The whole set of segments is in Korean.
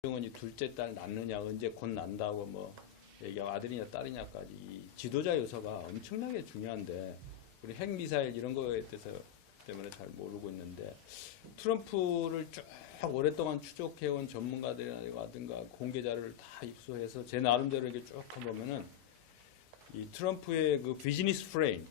김정은이 둘째 딸 낳느냐, 언제 곧 난다고 뭐 얘기하고 아들이냐 딸이냐까지 이 지도자 요소가 엄청나게 중요한데 우리 핵미사일 이런 거에 대해서 때문에 잘 모르고 있는데 트럼프를 쭉 오랫동안 추적해온 전문가들이라든가 공개 자료를 다 입수해서 제 나름대로 이렇게 쭉 해보면은 이 트럼프의 그 비즈니스 프레임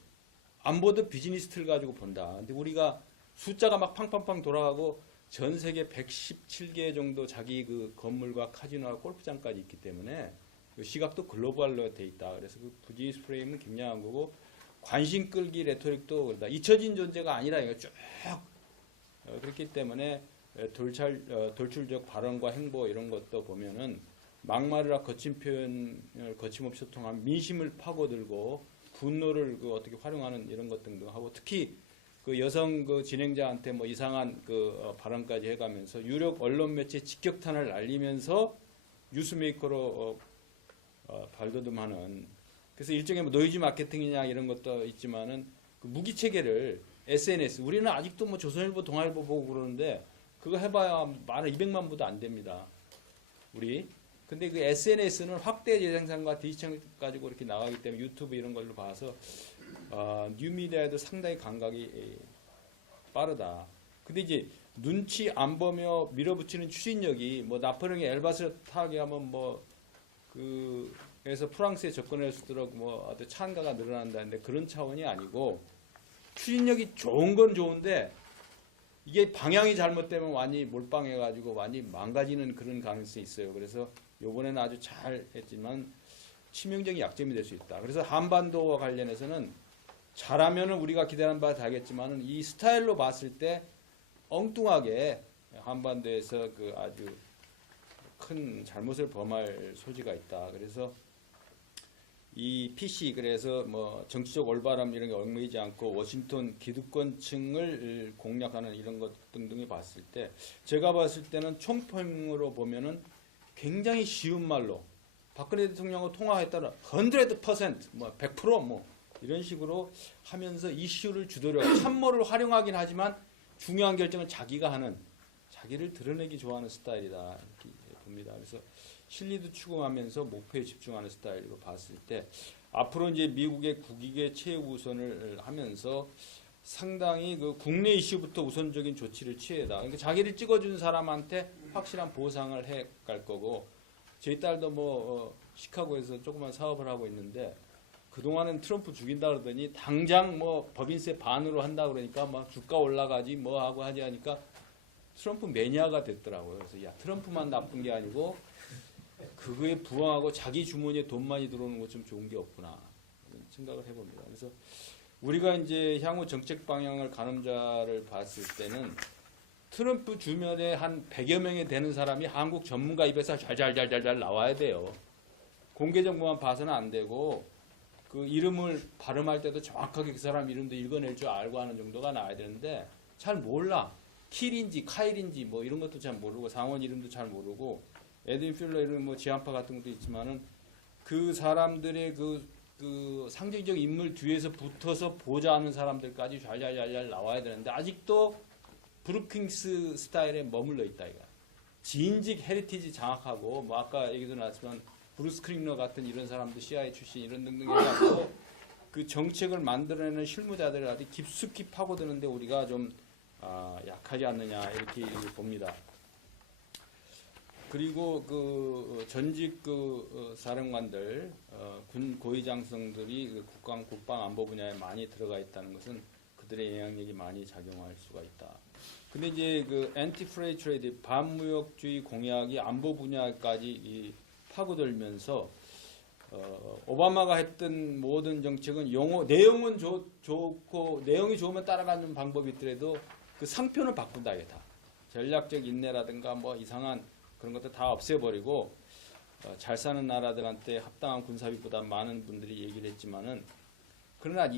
안 보던 비즈니스 틀 가지고 본다. 근데 우리가 숫자가 막 팡팡팡 돌아가고 전 세계 117개 정도 자기 그 건물과 카지노와 골프장까지 있기 때문에 그 시각도 글로벌로 돼 있다. 그래서 그 비즈니스 프레임은 굉장한 거고 관심 끌기 레토릭도 그렇다. 잊혀진 존재가 아니라 이거 쭉 그렇기 때문에 돌출적 발언과 행보 이런 것도 보면은 막말이라 거친 표현을 거침없이 소통하면 민심을 파고들고 분노를 그 어떻게 활용하는 이런 것 등등 하고 특히 그 여성 그 진행자한테 뭐 이상한 그 발언까지 해가면서 유력 언론 매체 직격탄을 날리면서 뉴스메이커로 발돋움하는 그래서 일종의 뭐 노이즈 마케팅이냐 이런 것도 있지만은 그 무기 체계를 SNS 우리는 아직도 뭐 조선일보 동아일보 보고 그러는데 그거 해봐야 많은 200만 부도 안 됩니다. 우리 근데 그 SNS는 확대 재생산과 디지털 가지고 이렇게 나가기 때문에 유튜브 이런 걸로 봐서 뉴미디어에도 상당히 감각이 빠르다. 근데 이제 눈치 안 보며 밀어붙이는 추진력이 뭐 나폴레옹이 엘바스를 타게 하면 뭐 그래서 프랑스에 접근할 수 있도록 뭐 아주 찬가가 늘어난다는데 그런 차원이 아니고 추진력이 좋은 건 좋은데 이게 방향이 잘못되면 완전히 몰빵해가지고 완전히 망가지는 그런 가능성이 있어요. 그래서 요번에는 아주 잘 했지만 치명적인 약점이 될 수 있다. 그래서 한반도와 관련해서는 잘하면은 우리가 기대하는 바 다겠지만은 이 스타일로 봤을 때 엉뚱하게 한반도에서 그 아주 큰 잘못을 범할 소지가 있다. 그래서 이 PC 그래서 뭐 정치적 올바람 이런 게 얽매이지 않고 워싱턴 기득권층을 공략하는 이런 것 등등이 봤을 때 제가 봤을 때는 총평으로 보면은 굉장히 쉬운 말로 박근혜 대통령하고 통화했다는 100% 뭐 100% 이런 식으로 하면서 이슈를 주도록 참모를 활용하긴 하지만 중요한 결정은 자기가 하는 자기를 드러내기 좋아하는 스타일이다 이렇게 봅니다. 그래서 실리도 추구하면서 목표에 집중하는 스타일로 봤을 때 앞으로 이제 미국의 국익의 최우선을 하면서 상당히 그 국내 이슈부터 우선적인 조치를 취해다. 그러니까 자기를 찍어준 사람한테 확실한 보상을 해 갈 거고 저희 딸도 뭐 시카고에서 조그만 사업을 하고 있는데 그동안은 트럼프 죽인다 그러더니 당장 뭐 법인세 반으로 한다 그러니까 막 주가 올라가지 뭐 하고 하지 하니까 트럼프 매니아가 됐더라고요. 그래서 야 트럼프만 나쁜 게 아니고 그거에 부응하고 자기 주머니에 돈 많이 들어오는 것 좀 좋은 게 없구나 이런 생각을 해봅니다. 그래서 우리가 이제 향후 정책 방향을 가늠자를 봤을 때는 트럼프 주변에 한 100여 명이 되는 사람이 한국 전문가 입에서 잘 나와야 돼요. 공개 정보만 봐서는 안 되고 그 이름을 발음할 때도 정확하게 그 사람 이름도 읽어낼 줄 알고 하는 정도가 나와야 되는데 잘 몰라. 킬인지 카일인지 뭐 이런 것도 잘 모르고 상원 이름도 잘 모르고 에드윈 필러 이런 뭐 지한파 같은 것도 있지만은 그 사람들의 그 상징적 인물 뒤에서 붙어서 보좌하는 사람들까지 잘 나와야 되는데 아직도 브루킹스 스타일에 머물러 있다 이거. 지인직 헤리티지 장악하고 뭐 아까 얘기도 나왔지만 브루스 크릭너 같은 이런 사람도 CIA 출신 이런 등등 해가지고 그 정책을 만들어내는 실무자들을 아주 깊숙이 파고드는데 우리가 좀 약하지 않느냐 이렇게 봅니다. 그리고 그 전직 그 사령관들 군 고위장성들이 그 국방 안보 분야에 많이 들어가 있다는 것은 그들의 영향력이 많이 작용할 수가 있다. 근데 이제 그 엔티 프레이 트레이드 반무역주의 공약이 안보 분야까지 파고들면서 오바마가 했던 모든 정책은 내용은 좋고 내용이 좋으면 따라가는 방법이 있더라도 그 상표는 바꾼다 이게 다. 전략적 인내라든가 뭐 이상한 그런 것도 다 없애버리고 잘 사는 나라들한테 합당한 군사비보다 많은 분들이 얘기를 했지만은 그러나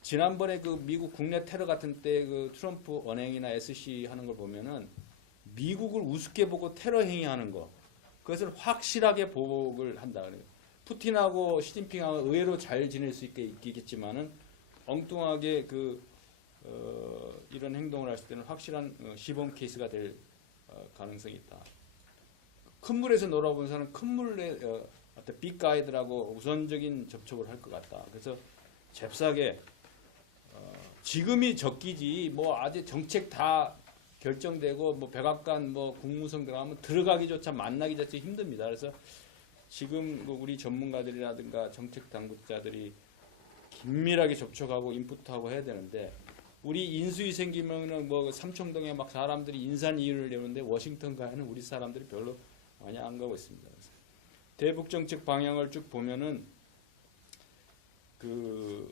지난번에 그 미국 국내 테러 같은 때 그 트럼프 언행이나 SC 하는 걸 보면은 미국을 우습게 보고 테러 행위하는 거 그것을 확실하게 보복을 한다 그래요. 푸틴하고 시진핑하고 의외로 잘 지낼 수 있겠지만은 엉뚱하게 이런 행동을 했을 때는 확실한 시범 케이스가 될 가능성이 있다. 큰 물에서 놀아본 사람은 큰 물에 어떤 빅 가이드라고 우선적인 접촉을 할 것 같다. 그래서 잽싸게 지금이 적기지 뭐 아직 정책 다 결정되고 뭐 백악관 뭐 국무성 들어가면 들어가기조차 만나기조차 힘듭니다. 그래서 지금 우리 전문가들이라든가 정책 당국자들이 긴밀하게 접촉하고 인풋하고 해야 되는데 우리 인수위 생기면은 뭐 삼청동에 막 사람들이 인산 이유를 내는데 워싱턴 가는 우리 사람들이 별로 많이 안 가고 있습니다. 대북 정책 방향을 쭉 보면은 그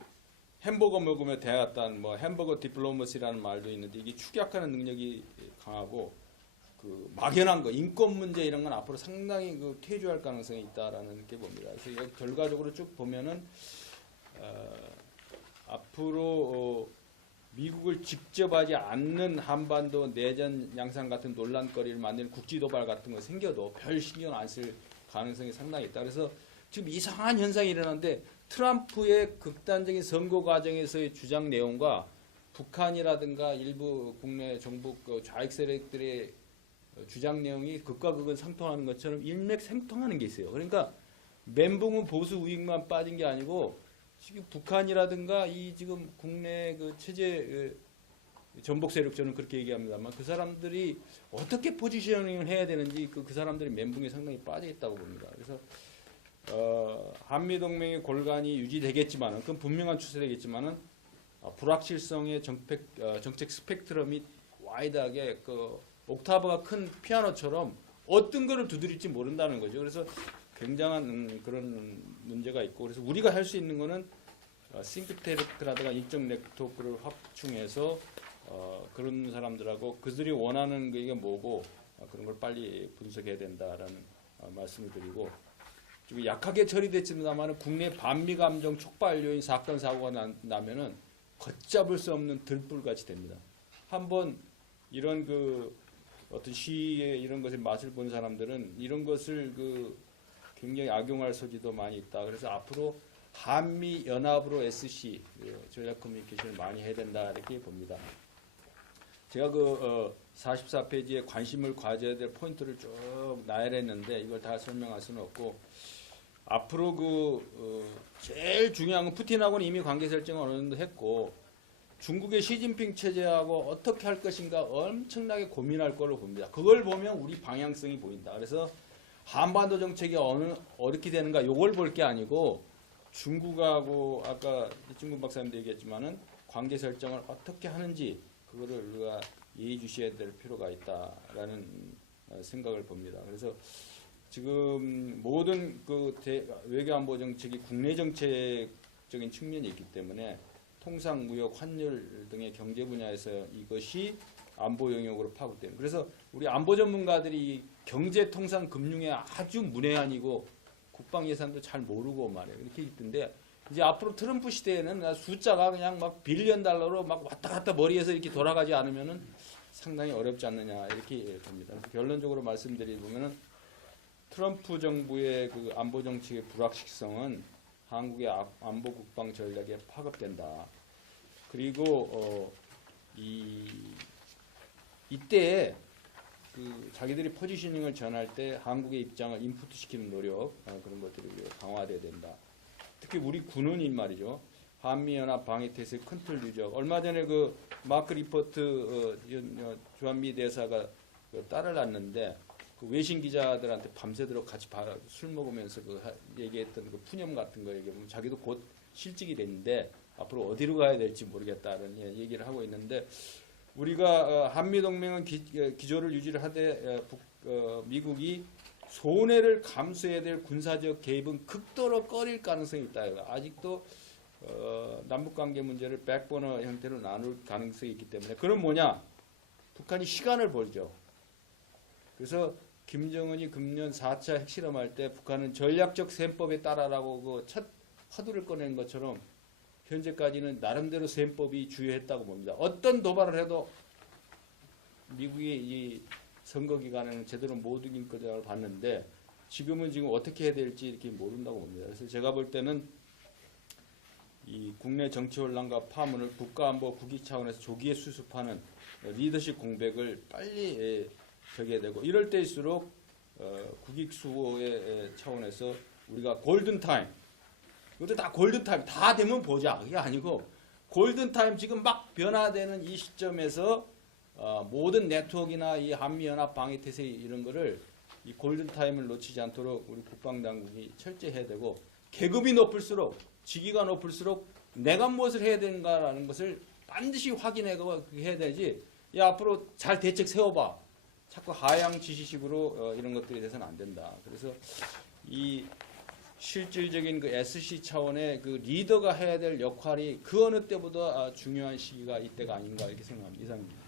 햄버거 먹으며 대화했다는 뭐 햄버거 디플로머시라는 말도 있는데 이게 축약하는 능력이 강하고 그 막연한 거 인권 문제 이런 건 앞으로 상당히 그 퇴주할 가능성이 있다라는 게 봅니다. 그래서 이거 결과적으로 쭉 보면은 앞으로 미국을 직접 하지 않는 한반도 내전 양상 같은 논란거리를 만드는 국지 도발 같은 거 생겨도 별 신경 안 쓸 가능성이 상당히 있다. 그래서 지금 이상한 현상이 일어나는데 트럼프의 극단적인 선거 과정에서의 주장 내용과 북한이라든가 일부 국내 정부 좌익 세력들의 주장 내용이 극과 극은 상통하는 것처럼 일맥상통하는 게 있어요. 그러니까 멘붕은 보수 우익만 빠진 게 아니고 지금 북한이라든가 이 지금 국내 그 체제 전복 세력 저는 그렇게 얘기합니다만 그 사람들이 어떻게 포지셔닝을 해야 되는지 그 사람들의 멘붕에 상당히 빠져 있다고 봅니다. 그래서 한미동맹의 골간이 유지되겠지만은 그건 분명한 추세되겠지만은 불확실성의 정책 스펙트럼이 와이드하게 그 옥타브가 큰 피아노처럼 어떤 거를 두드릴지 모른다는 거죠. 그래서 굉장한 그런 문제가 있고 그래서 우리가 할 수 있는 거는 싱크탱크라든가 인적 네트워크를 확충해서 그런 사람들하고 그들이 원하는 게 뭐고 그런 걸 빨리 분석해야 된다라는 말씀을 드리고 좀 약하게 처리됐습니다만 국내 반미 감정 촉발 요인 사건 사고가 나면은 걷잡을 수 없는 들불같이 됩니다. 한번 이런 그 어떤 시위에 이런 것에 맛을 본 사람들은 이런 것을 그 굉장히 악용할 소지도 많이 있다. 그래서 앞으로 한미 연합으로 SC 전략 커뮤니케이션을 많이 해야 된다 이렇게 봅니다. 제가 그 44페이지에 관심을 가져야 될 포인트를 쭉 나열했는데 이걸 다 설명할 수는 없고 앞으로 제일 중요한 건 푸틴하고는 이미 관계 설정을 어느 정도 했고 중국의 시진핑 체제하고 어떻게 할 것인가 엄청나게 고민할 걸로 봅니다. 그걸 보면 우리 방향성이 보인다. 그래서 한반도 정책이 어떻게 되는가 요걸 볼 게 아니고 중국하고 아까 이충근 박사님도 얘기했지만은 관계 설정을 어떻게 하는지 그거를 우리가 예의주시해야 될 필요가 있다라는 생각을 봅니다. 그래서 지금 모든 그 외교안보 정책이 국내 정책적인 측면이 있기 때문에 통상, 무역, 환율 등의 경제 분야에서 이것이 안보 영역으로 파고되는. 그래서 우리 안보 전문가들이 경제, 통상, 금융에 아주 문외한이고 국방 예산도 잘 모르고 말이에요. 이렇게 있던데 이제 앞으로 트럼프 시대에는 숫자가 그냥 막 빌리언 달러로 막 왔다 갔다 머리에서 이렇게 돌아가지 않으면은 상당히 어렵지 않느냐 이렇게 봅니다. 결론적으로 말씀드리면은 트럼프 정부의 그 안보 정책의 불확실성은 한국의 안보 국방 전략에 파급된다. 그리고 이때 그 자기들이 포지셔닝을 전할 때 한국의 입장을 인풋시키는 노력 그런 것들이 강화돼야 된다. 특히 우리 군은 말이죠. 한미연합 방위태세 큰 틀 유적. 얼마 전에 그 마크 리포트 주한미 대사가 딸을 낳는데 그 외신 기자들한테 밤새도록 같이 술 먹으면서 얘기했던 그 푸념 같은 거 얘기하면 자기도 곧 실직이 됐는데 앞으로 어디로 가야 될지 모르겠다는 얘기를 하고 있는데 우리가 한미동맹은 기조를 유지를 하되 미국이 손해를 감수해야 될 군사적 개입은 극도로 꺼릴 가능성이 있다. 아직도 남북관계 문제를 백버너 형태로 나눌 가능성이 있기 때문에 그건 뭐냐? 북한이 시간을 벌죠. 그래서 김정은이 금년 4차 핵실험할 때 북한은 전략적 셈법에 따라라고 그 첫 화두를 꺼낸 것처럼 현재까지는 나름대로 셈법이 주요했다고 봅니다. 어떤 도발을 해도 미국이 이 선거 기간에는 제대로 못 이긴 거라고 봤는데 지금은 어떻게 해야 될지 이렇게 모른다고 봅니다. 그래서 제가 볼 때는 이 국내 정치 혼란과 파문을 국가안보 국익 차원에서 조기에 수습하는 리더십 공백을 빨리 져야 되고 이럴 때일수록 국익 수호의 차원에서 우리가 골든 타임, 이것도 다 골든 타임 다 되면 보자 그게 아니고 골든 타임 지금 막 변화되는 이 시점에서 모든 네트워크나 이 한미 연합 방위 태세 이런 거를 이 골든 타임을 놓치지 않도록 우리 국방 당국이 철저해야 되고 계급이 높을수록 직위가 높을수록 내가 무엇을 해야 되는가라는 것을 반드시 확인하고 해야 되지. 야 앞으로 잘 대책 세워봐. 자꾸 하향 지시식으로 이런 것들이 돼서는 안 된다. 그래서 이 실질적인 그 SC 차원의 그 리더가 해야 될 역할이 그 어느 때보다 중요한 시기가 이때가 아닌가 이렇게 생각합니다. 이상입니다.